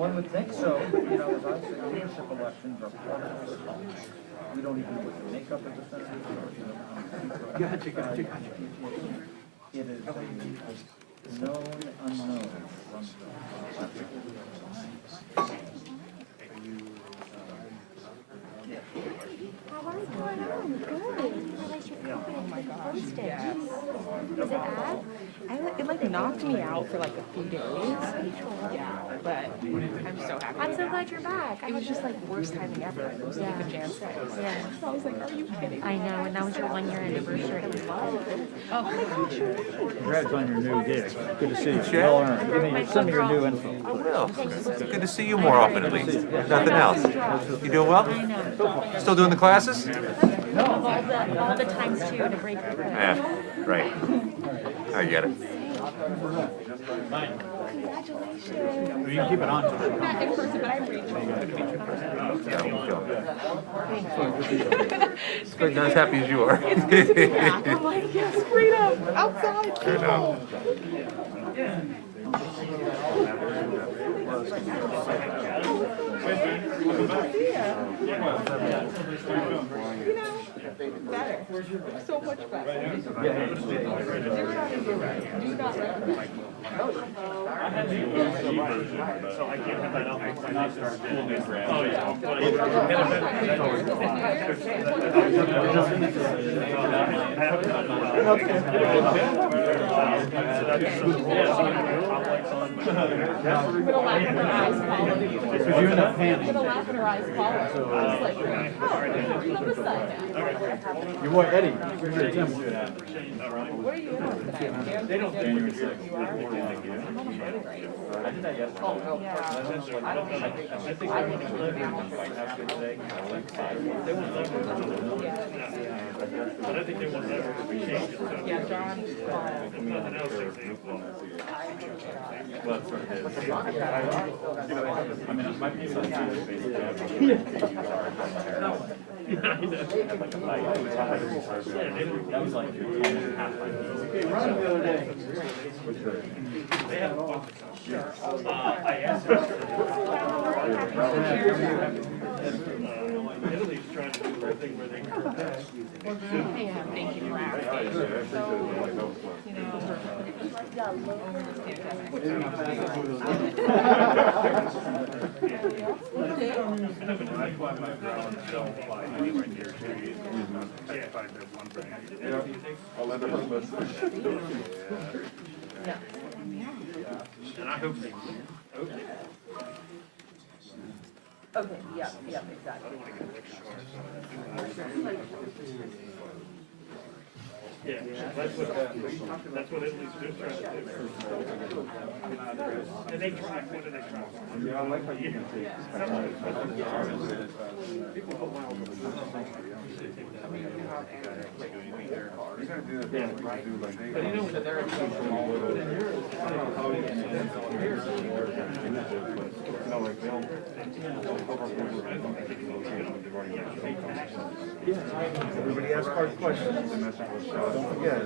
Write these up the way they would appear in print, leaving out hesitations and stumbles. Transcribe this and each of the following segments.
One would think so. As I say, leadership elections are politics. We don't even know what the makeup of the senators are. Gotcha. It is a known unknown. How are you doing? Good. I realized your company had closed it. Is it bad? It knocked me out for like a few days. Yeah, but I'm so happy. I'm so glad you're back. It was just like worst timing ever. It was like a Jan 6. Yeah. So I was like, are you kidding? I know, and that was your 1 year anniversary. Oh my gosh. Congrats on your new gig. Good to see you. Sure. Well earned. Give me some of your new info. I will. Good to see you more often, at least. Nothing else. You doing well? I know. Still doing the classes? All the times too to break the bread. Yeah, right. I get it. Congratulations. You can keep it on. Not in person, but I'm Rachel. Yeah, we'll feel. It's quite not as happy as you are. I'm like, yes, freedom, outside. Sure enough. Better. So much better. Do not recommend. So I can't have that out. Oh, yeah. Little laugh in her eyes followed you. Because you end up panicking. Little laugh in her eyes followed. I was like, oh, she's on this side now. Your boy Eddie. Here's Tim. Where are you at today? They don't do it. You are? I'm on a voting race. I did that yesterday. Oh, yeah. I don't think I think But I think they want that to be changed. yeah, John. Nothing else I mean, it might be something. That was like 10 and a half. Okay, run the other day. I asked her. Italy's trying to do their thing where they can pass. Yeah, thank you for asking. So, you That's why my brown don't fly anywhere near trees. Yeah, if I did one thing. I'll end up on this. And I hope they. okay, yeah, exactly. Yeah, that's what Italy's just trying to do. And they try, what do they try? Yeah, I like how you can take. People go miles You're gonna do that, right? Do like they. But you know what they're No, like they'll. Everybody ask hard questions. Don't forget.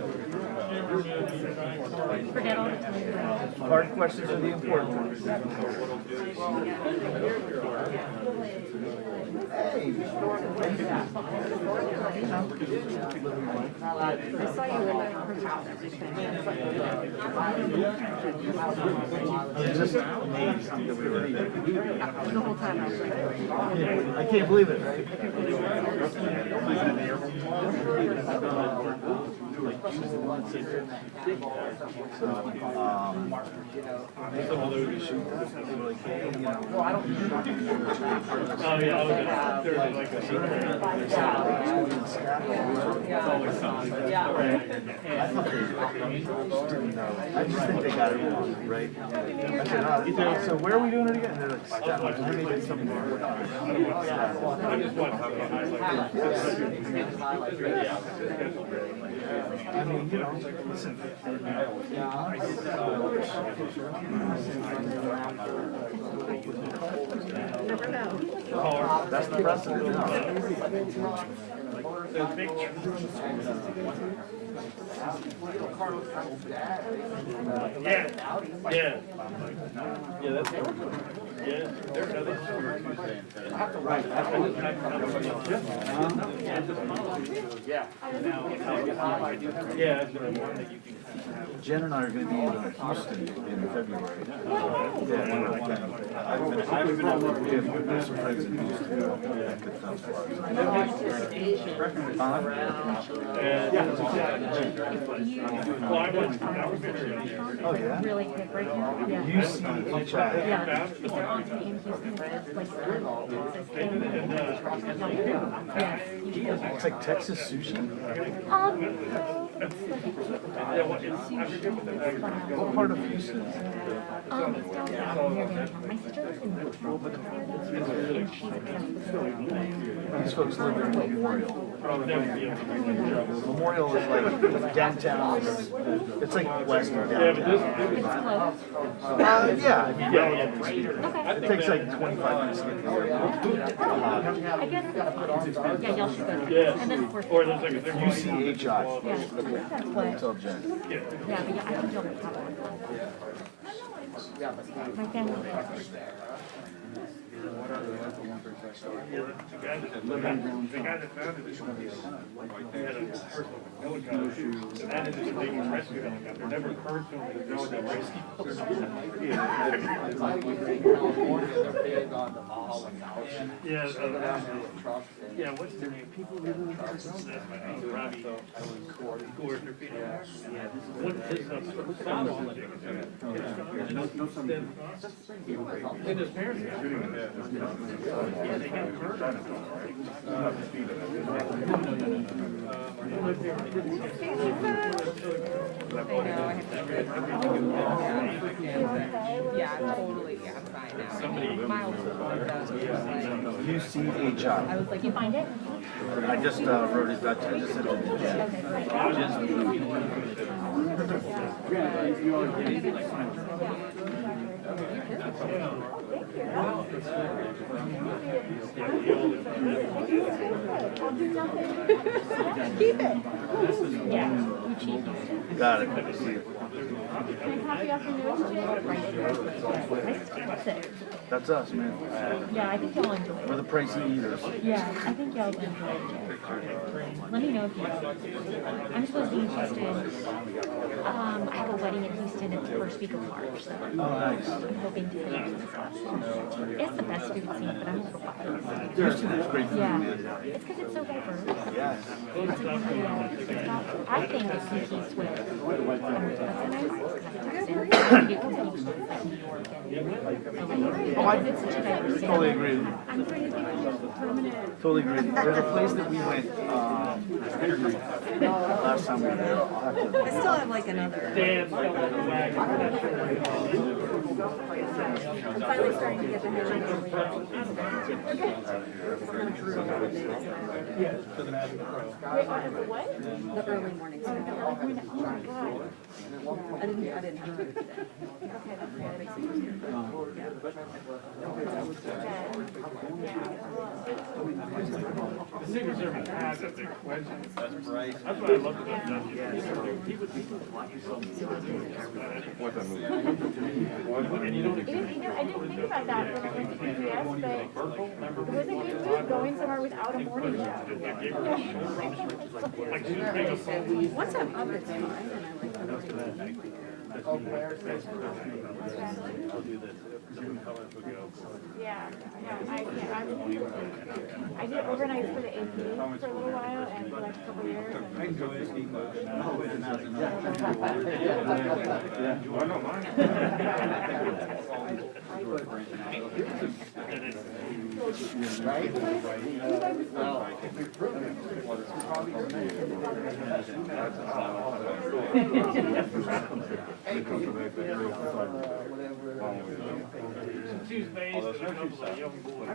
Forget all the time. Hard questions are the important ones. Hey. I saw you in the house. It's just amazing that we were there. The whole time I was like, I can't believe it, right? Oh, yeah, I was gonna, there's like a secret. It's always something. I just think they got it wrong, right? I said, oh, so where are we doing it again? And they're like, stop. Let me get something more. I just want to highlight. I mean, you know, listen. never know. That's the precedent now. The big. Yeah, yeah. Yeah, that's. Yeah. Right. Yeah, that's what I wanted. Jen and I are gonna be in Houston in February. I've been able to give some friends in Houston. Good film for Oh, yeah? Really quick right now. Yeah. You see each eye. Yeah. If you're on to in Houston, it's like yeah. It's like Texas sushi? What part of Houston? It's down near downtown. My sister's in Nashville, and she's These folks live in Memorial. Memorial is like downtown. It's like western downtown. Yeah. It takes like 25 minutes to get there. I guess that's fine. Yeah, y'all should go there. Yeah. And then of course, Or there's like a thing. UCHI. yeah, that's what. Tell Jen. Yeah, but yeah, I think y'all would have one. My family. The guy that founded it, he had a personal military, and that is a big rescue helicopter. Never occurred to him to go in that rescue. Yeah, yeah, what's their name? People really know Robbie. What his son was and his parents are shooting him. Yeah, they got murdered. Yeah, totally. Yeah, I'm fine now. Miles UCHI. I was like, You find it? I just wrote it. I just sent it to Jen. Keep it. Yeah, you cheat. Got it. Happy afternoon, Jim. That's us, man. Yeah, I think y'all enjoy it. We're the pricey eaters. Yeah, I think y'all enjoy it. Let me know if you I'm supposed to be in Houston. I have a wedding in Houston at the first week of March, so Oh, nice. I'm hoping to finish this up. It's the best food scene, but I'm a little biased. Houston is great food, Yeah, man. it's because it's so diverse. Yes. It's like, it's not, I think it's East West. That's a nice Oh, I it's such a diverse city. totally agree. I'm pretty big permanent. Totally agree. There's a place that we went last time we were there. I'll have to. I still have like another. Dan's got like a wagon. I'm finally starting to get the hang of the early mornings. I didn't have to do it today. The Secret Service has a big question. That's right. That's what I loved about John. He would and you don't I didn't think about that when I went to PBS, but it was a good move going somewhere without a morning show. Once I'm up, it's fine, and I like the Yeah, I did overnight for the AP for a little while and for like a couple years. She's based in a couple of young boys.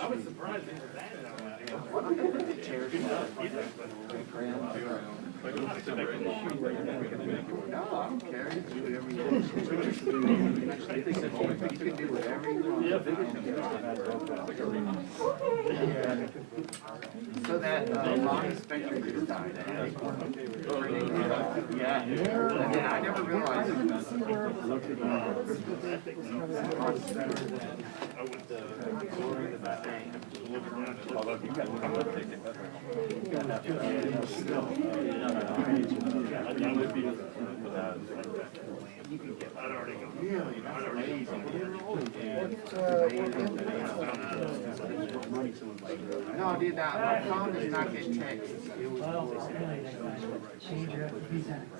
I was surprised they were that. No, I don't care. You do whatever you want. You can do whatever you want. So that Ronnie Spector just died. Yeah. And I never realized it. No, dude, my phone does not get texts.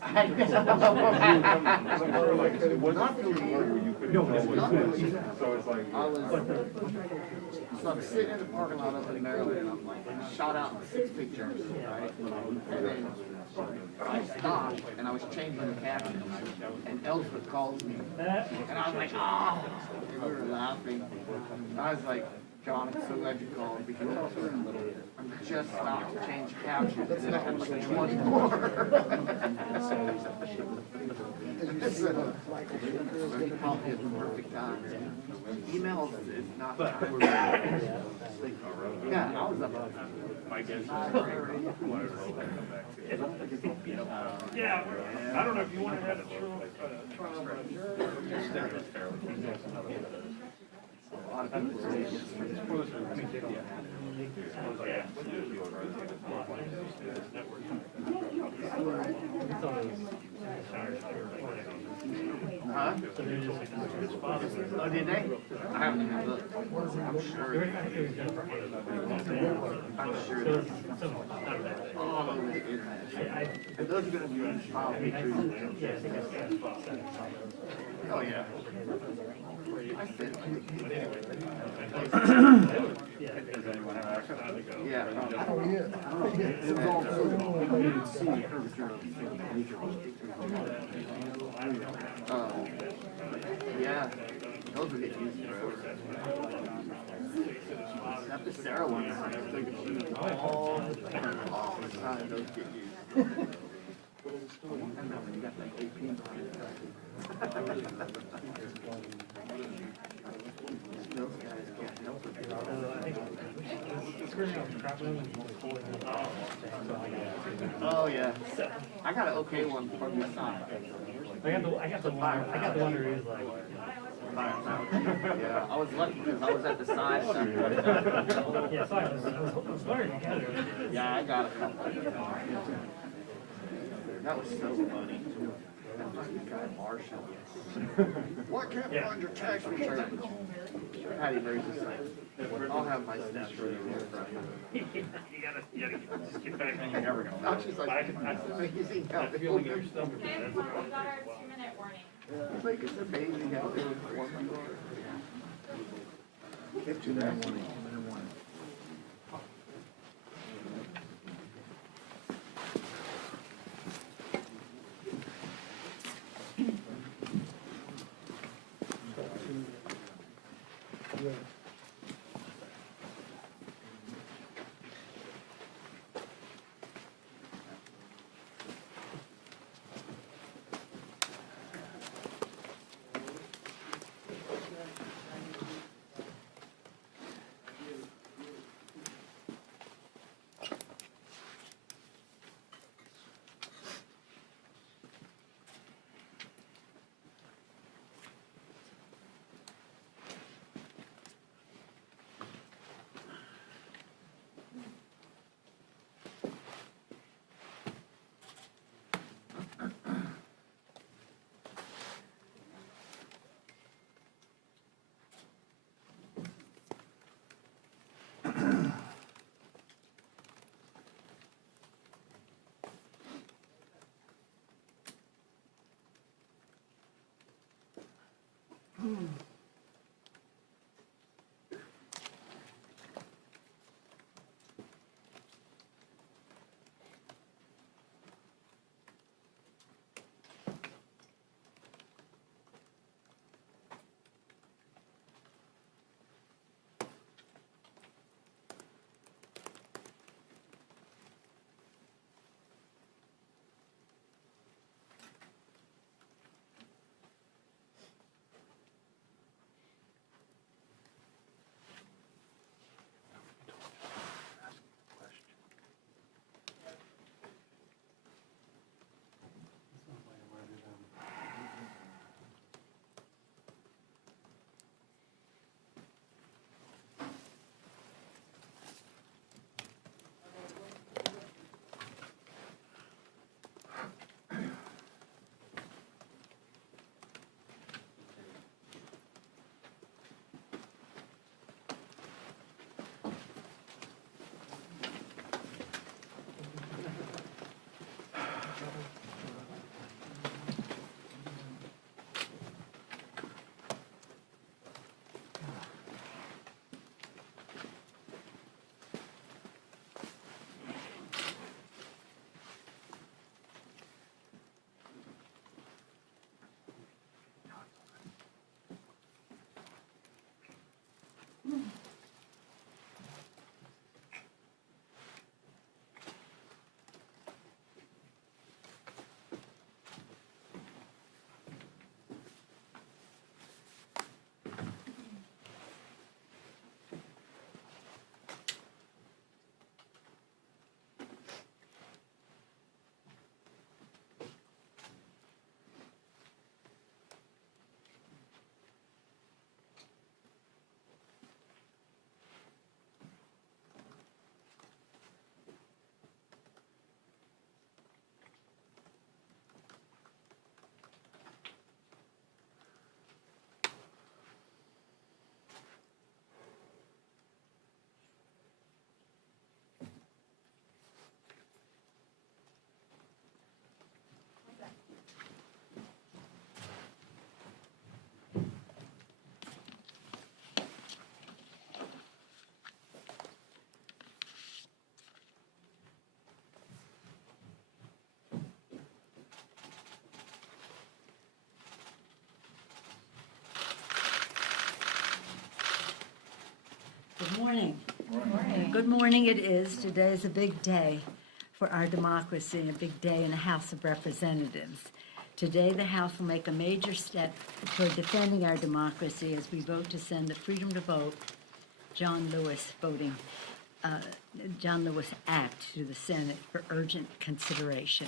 I know. Not for you. So I'm sitting in the parking lot up in Maryland, and I'm like, shot out 6 pictures, right? And then I stopped, and I was changing the captions, and Ellsworth calls me, and I was like, ah! And we were laughing. I was like, John, I'm so glad you called, because I'm just stopped to change captions, and I had like 20 more. He called me at the perfect time. Emails is not time. Yeah, I was up. Yeah, I don't know if you want to have a trial by jury. A lot of people say huh? Oh, did they? I haven't even looked. I'm sure. I'm sure. All over the internet. And those are going to be filed pictures. Oh, yeah. I said, yeah. Yeah, those will get used forever. Except the Sarah ones, all the time, those get used. And then when you got that 18 those guys can't help it. Oh yeah, I got an okay one from the side. I got the one where he was like, Yeah, I was lucky because I was at the side. yeah, so I was learning together. Yeah, I got a couple. That was so funny. That fucking guy Marshall. Why can't I find your tax return? Patty Mary's just like, I'll have my steps for you. You gotta just get back on your. Now she's like, it's amazing how they Feeling your stomach. We got our 2-minute warning. It's like, it's amazing how they inform you. Get to that one. Good morning. Good morning it is. Today is a big day for our democracy and a big day in the House of Representatives. Today the House will make a major step toward defending our democracy as we vote to send the Freedom to Vote John Lewis Act to the Senate for urgent consideration.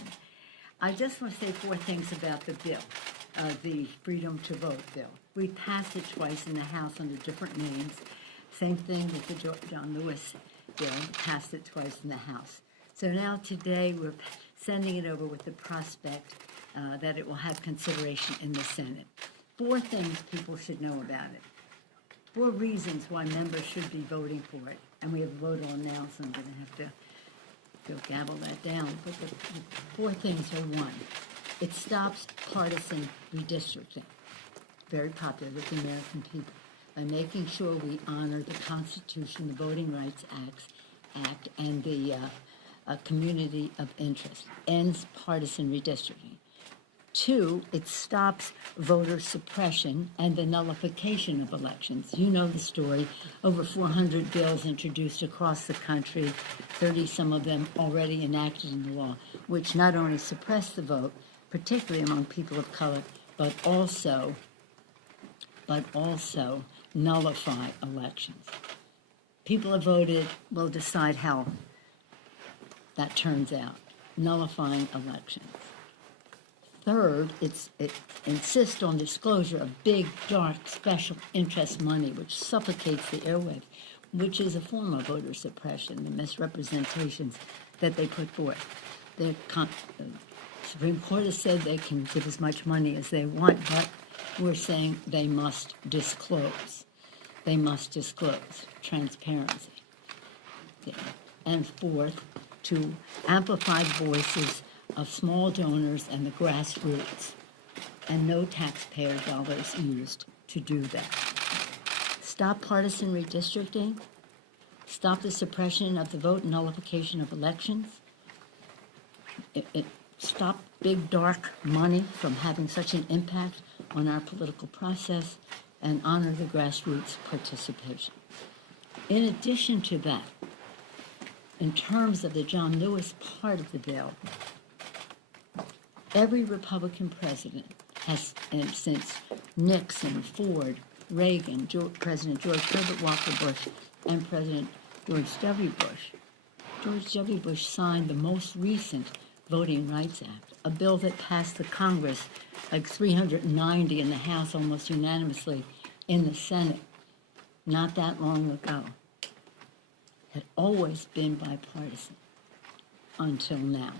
I just want to say 4 things about the bill, the Freedom to Vote bill. We passed it twice in the House under different names. Same thing with the John Lewis bill, passed it twice in the House. So now today we're sending it over with the prospect that it will have consideration in the Senate. 4 things people should know about it. 4 reasons why members should be voting for it. And we have a vote on now, so I'm going to have to gavel that down. But the 4 things are: 1, it stops partisan redistricting, very popular with the American people, by making sure we honor the Constitution, the Voting Rights Act, and the community of interest. Ends partisan redistricting. 2, it stops voter suppression and the nullification of elections. You know the story. Over 400 bills introduced across the country, 30 some of them already enacted in the law, which not only suppress the vote, particularly among people of color, but also nullify elections. People have voted, will decide how that turns out, nullifying elections. 3rd, it insists on disclosure of big, dark, special interest money, which suffocates the airwaves, which is a form of voter suppression, the misrepresentations that they put forth. The Supreme Court has said they can give as much money as they want, but we're saying they must disclose. They must disclose transparency. Yeah. And 4th, to amplify voices of small donors and the grassroots, and no taxpayer dollars used to do that. Stop partisan redistricting, stop the suppression of the vote and nullification of elections, stop big dark money from having such an impact on our political process, and honor the grassroots participation. In addition to that, in terms of the John Lewis part of the bill, every Republican president has, and since Nixon, Ford, Reagan, President George Herbert Walker Bush, and President George W. Bush signed the most recent Voting Rights Act, a bill that passed the Congress like 390 in the House, almost unanimously in the Senate, not that long ago. Had always been bipartisan until now.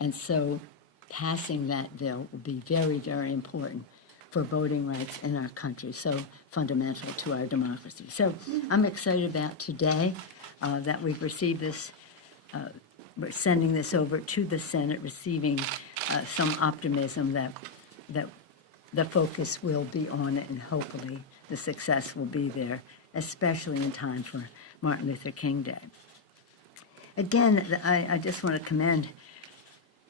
And so passing that bill will be very, very important for voting rights in our country, so fundamental to our democracy. So I'm excited about today that we've received this, we're sending this over to the Senate, receiving some optimism that the focus will be on it, and hopefully the success will be there, especially in time for Martin Luther King Day. Again, I just want to commend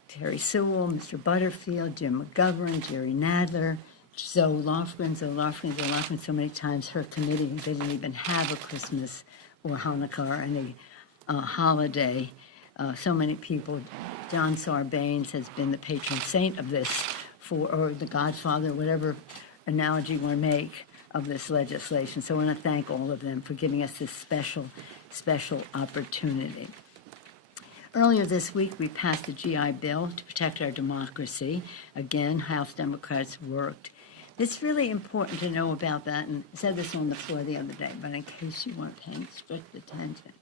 Terry Sewell, Mr. Butterfield, Jim McGovern, Jerry Nadler, Zoe Lofgren, so many times her committee, they didn't even have a Christmas or Hanukkah or any holiday. So many people, John Sarbanes has been the patron saint of this, or the godfather, whatever analogy you want to make of this legislation. So I want to thank all of them for giving us this special opportunity. Earlier this week, we passed the GI Bill to protect our democracy. Again, House Democrats worked. It's really important to know about that, and I said this on the floor the other day, but in case you weren't paying strict attention.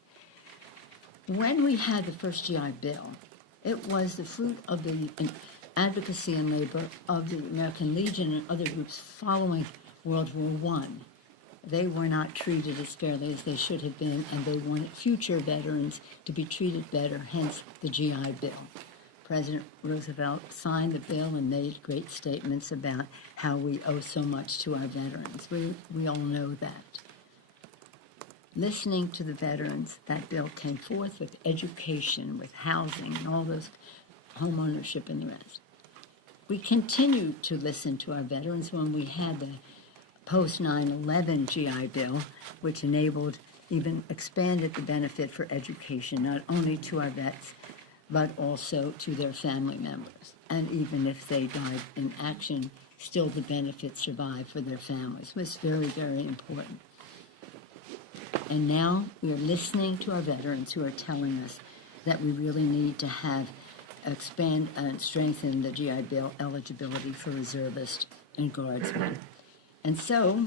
When we had the first GI Bill, it was the fruit of the advocacy and labor of the American Legion and other groups following World War I. They were not treated as fairly as they should have been, and they wanted future veterans to be treated better, hence the GI Bill. President Roosevelt signed the bill and made great statements about how we owe so much to our veterans. We all know that. Listening to the veterans, that bill came forth with education, with housing, and all those home ownership and the rest. We continued to listen to our veterans when we had the post 9/11 GI Bill, which enabled even expanded the benefit for education, not only to our vets, but also to their family members. And even if they died in action, still the benefits survive for their families. It was very, very important. And now we are listening to our veterans who are telling us that we really need to expand and strengthen the GI Bill eligibility for reservists and guardsmen. And so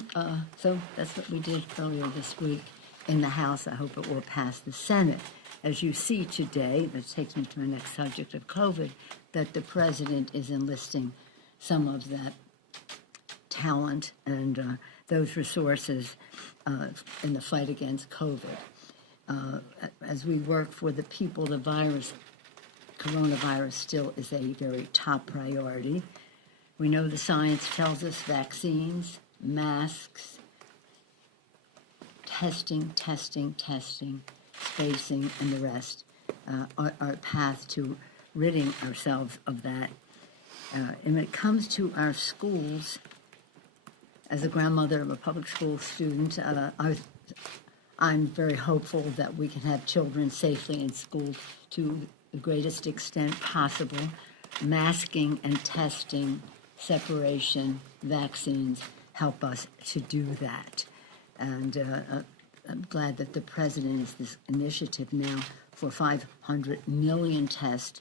that's what we did earlier this week in the House. I hope it will pass the Senate. As you see today, that takes me to my next subject of COVID, that the president is enlisting some of that talent and those resources in the fight against COVID. As we work for the people, the coronavirus still is a very top priority. We know the science tells us vaccines, masks, testing, spacing, and the rest are a path to ridding ourselves of that. And when it comes to our schools, as a grandmother of a public school student, I'm very hopeful that we can have children safely in school to the greatest extent possible. Masking and testing, separation, vaccines help us to do that. And I'm glad that the president has this initiative now for 500 million tests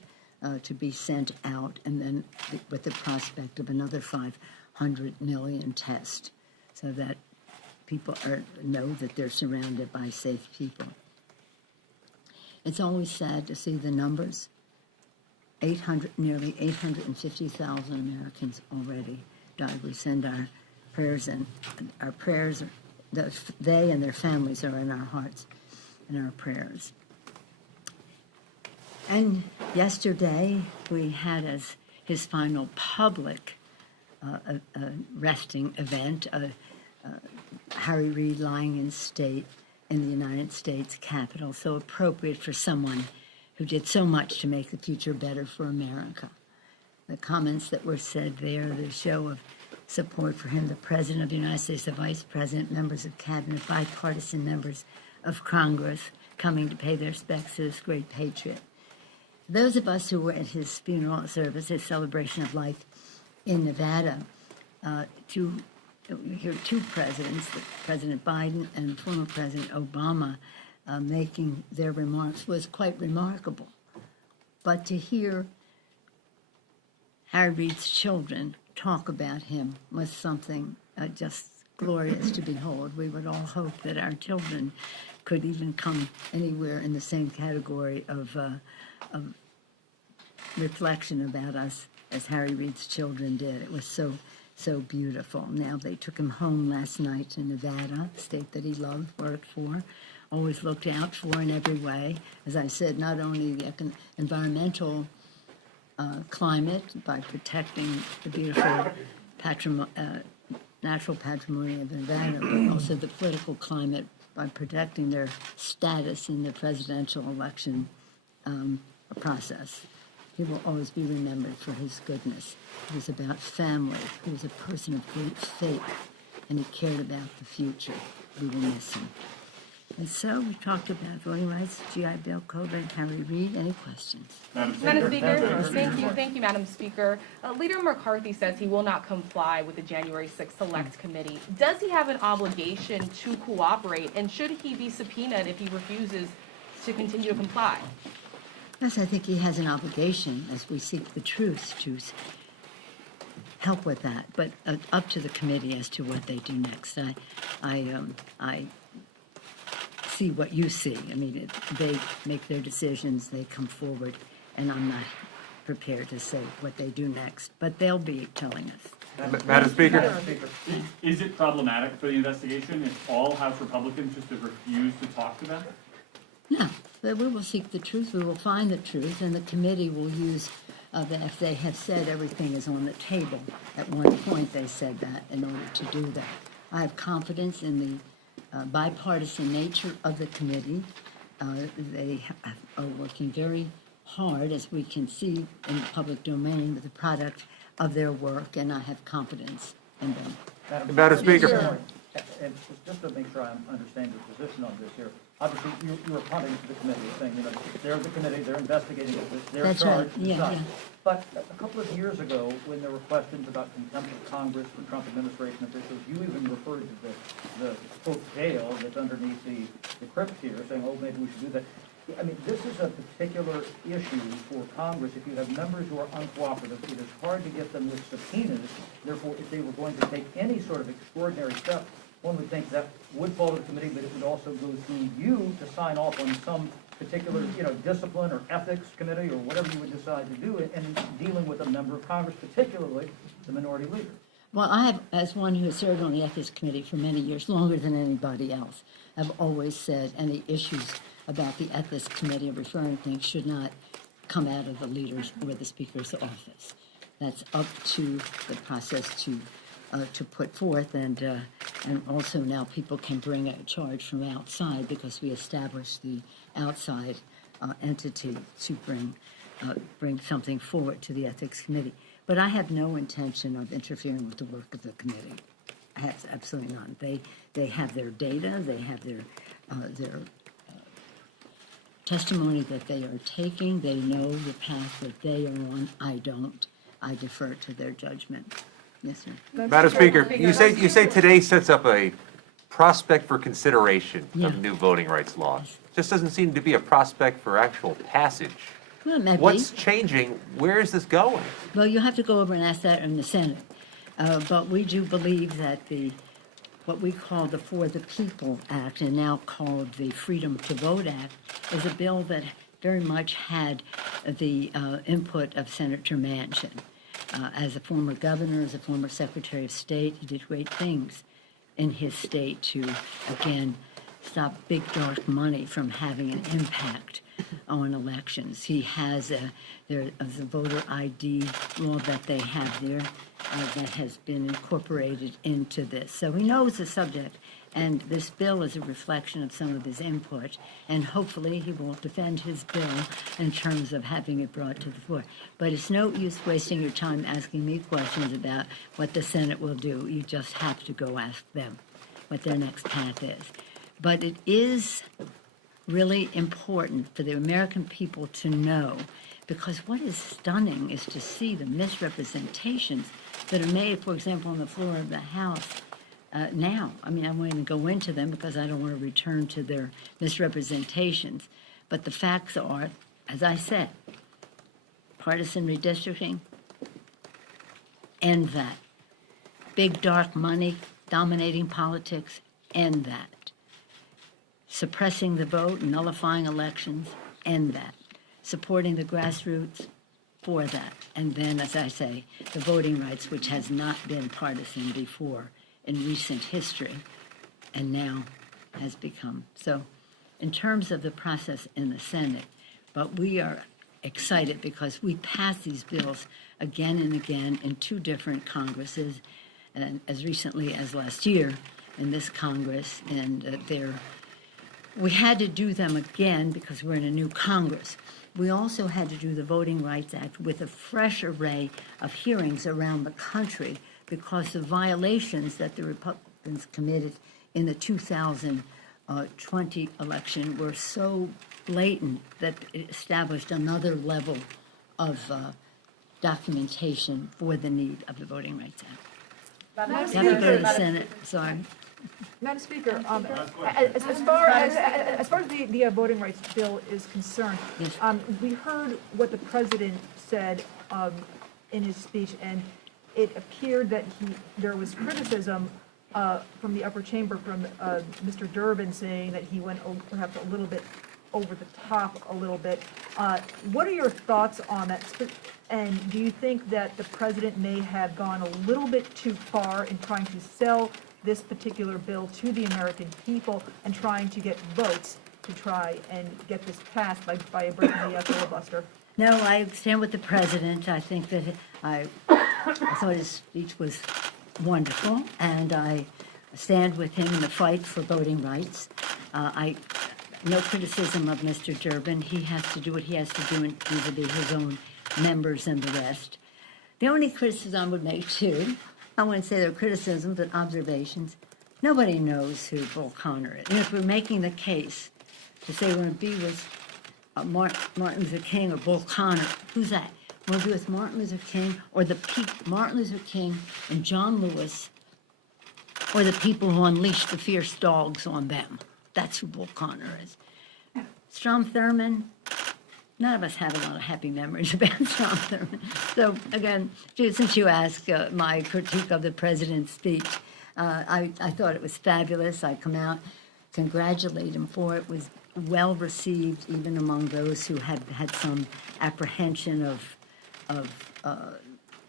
to be sent out, and then with the prospect of another 500 million tests, so that people know that they're surrounded by safe people. It's always sad to see the numbers. Nearly 850,000 Americans already died. We send our prayers, and our prayers, they and their families are in our hearts and our prayers. And yesterday, we had as his final public resting event, Harry Reid lying in state in the United States Capitol, so appropriate for someone who did so much to make the future better for America. The comments that were said there, the show of support for him, the President of the United States, the Vice President, members of Cabinet, bipartisan members of Congress coming to pay their respects to this great patriot. Those of us who were at his funeral service, his celebration of life in Nevada, to hear two presidents, President Biden and former President Obama, making their remarks was quite remarkable. But to hear Harry Reid's children talk about him was something just glorious to behold. We would all hope that our children could even come anywhere in the same category of reflection about us as Harry Reid's children did. It was so beautiful. Now they took him home last night to Nevada, a state that he loved, worked for, always looked out for in every way. As I said, not only the environmental climate by protecting the beautiful natural patrimony of Nevada, but also the political climate by protecting their status in the presidential election process. He will always be remembered for his goodness. He was about family. He was a person of great faith, and he cared about the future. We will miss him. And so we talked about voting rights, GI Bill, COVID, Harry Reid. Any questions? Madam Speaker, thank you, Madam Speaker. Leader McCarthy says he will not comply with the January 6th Select Committee. Does he have an obligation to cooperate, and should he be subpoenaed if he refuses to continue to comply? Yes, I think he has an obligation, as we seek the truth, to help with that. But up to the committee as to what they do next. I see what you see. I mean, they make their decisions, they come forward, and I'm not prepared to say what they do next. But they'll be telling us. Madam Speaker. Is it problematic for the investigation if all House Republicans just have refused to talk to them? No, but we will seek the truth. We will find the truth, and the committee will use that. If they have said everything is on the table, at one point they said that in order to do that. I have confidence in the bipartisan nature of the committee. They are working very hard, as we can see in the public domain, with the product of their work, and I have confidence in them. Madam Speaker. and just to make sure I understand your position on this here, obviously you were punting to the committee, saying, they're the committee, they're investigating it, it's their That's charge right. to Yeah, decide. yeah. But a couple of years ago, when there were questions about contempt of Congress for Trump administration officials, you even referred to the quote jail that's underneath the crypt here, saying, oh, maybe we should do that. I mean, this is a particular issue for Congress. If you have members who are uncooperative, it is hard to get them with subpoenas. Therefore, if they were going to take any sort of extraordinary step, one would think that would fall to the committee, but it would also go through you to sign off on some particular, discipline or ethics committee or whatever you would decide to do in dealing with a member of Congress, particularly the minority leader. Well, I have, as one who has served on the Ethics Committee for many years, longer than anybody else, have always said any issues about the Ethics Committee or referring things should not come out of the leader's or the Speaker's office. That's up to the process to put forth, and also now people can bring a charge from outside because we established the outside entity to bring something forward to the Ethics Committee. But I have no intention of interfering with the work of the committee. I have absolutely none. They have their data, they have their testimony that they are taking. They know the path that they are on. I don't. I defer to their judgment. Yes, sir. Madam Speaker, you say today sets up a prospect for consideration Yeah. of new voting rights laws. Just doesn't seem to be a prospect for actual passage. Well, it may be. What's changing? Where is this going? Well, you'll have to go over and ask that in the Senate. But we do believe that what we call the For the People Act, and now called the Freedom to Vote Act, is a bill that very much had the input of Senator Manchin. As a former governor, as a former Secretary of State, he did great things in his state to, again, stop big dark money from having an impact on elections. He has a voter ID law that they have there that has been incorporated into this. So he knows the subject, and this bill is a reflection of some of his input, and hopefully he will defend his bill in terms of having it brought to the floor. But it's no use wasting your time asking me questions about what the Senate will do. You just have to go ask them what their next path is. But it is really important for the American people to know, because what is stunning is to see the misrepresentations that are made, for example, on the floor of the House now. I mean, I won't even go into them because I don't want to return to their misrepresentations. But the facts are, as I said, partisan redistricting, end that. Big dark money dominating politics, end that. Suppressing the vote, nullifying elections, end that. Supporting the grassroots, for that. And then, as I say, the voting rights, which has not been partisan before in recent history, and now has become. So, in terms of the process in the Senate, but we are excited because we passed these bills again and again in two different Congresses, and as recently as last year in this Congress, and we had to do them again because we're in a new Congress. We also had to do the Voting Rights Act with a fresh array of hearings around the country because the violations that the Republicans committed in the 2020 election were so blatant that it established another level of documentation for the need of the Voting Rights Act. Madam You have to go to Speaker, the Senate, sorry. Madam Speaker, as far as the voting rights bill is concerned, Yes. We heard what the president said in his speech, and it appeared that there was criticism from the upper chamber from Mr. Durbin saying that he went perhaps a little bit over the top a little bit. What are your thoughts on that? And do you think that the president may have gone a little bit too far in trying to sell this particular bill to the American people and trying to get votes to try and get this passed by breaking the filibuster? No, I stand with the president. I think that I thought his speech was wonderful, and I stand with him in the fight for voting rights. No criticism of Mr. Durbin. He has to do what he has to do vis-a-vis his own members and the rest. The only criticism I would make, too, I wouldn't say they're criticisms, but observations. Nobody knows who Bull Connor is. And if we're making the case to say we're going to be with Martin Luther King or Bull Connor, who's that? Want to be with Martin Luther King or Martin Luther King and John Lewis, or the people who unleashed the fierce dogs on them? That's who Bull Connor is. Strom Thurmond, none of us have a lot of happy memories about Strom Thurmond. So again, since you asked my critique of the president's speech, I thought it was fabulous. I come out, congratulate him for it. It was well received, even among those who had some apprehension of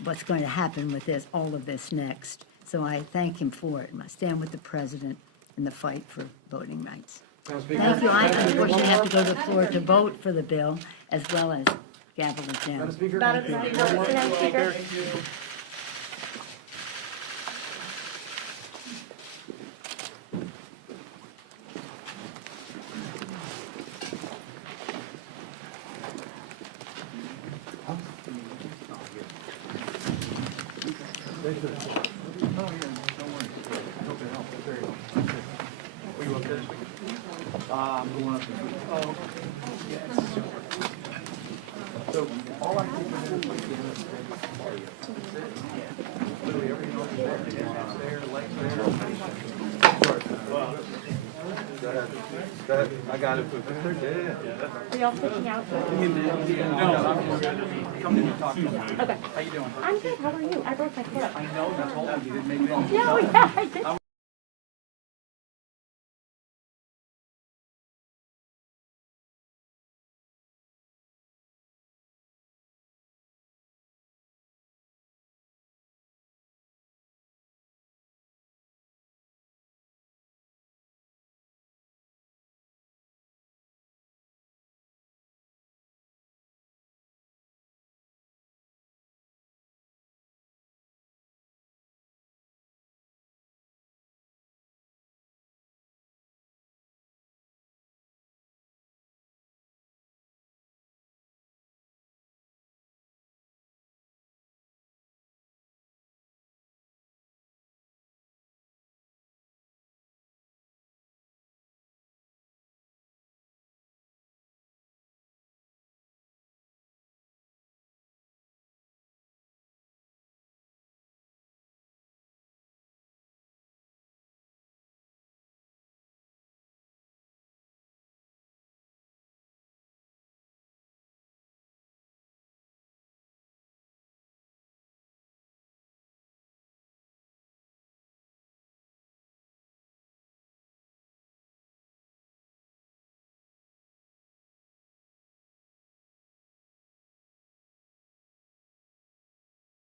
what's going to happen with all of this next. So I thank him for it, and I stand with the president in the fight for voting rights. Thank you. I unfortunately have to go to the floor to vote for the bill, as well as gavel it down. Madam Speaker, Madam Speaker. So all I think is like the end of the day. Literally everything else is there. Hands there, legs there. Go ahead. I got it. Are y'all switching out? Come in and talk to me. Okay. How you doing? I'm good. How are you? I broke my foot. I know, you told me you didn't make it in. No, yeah, I did.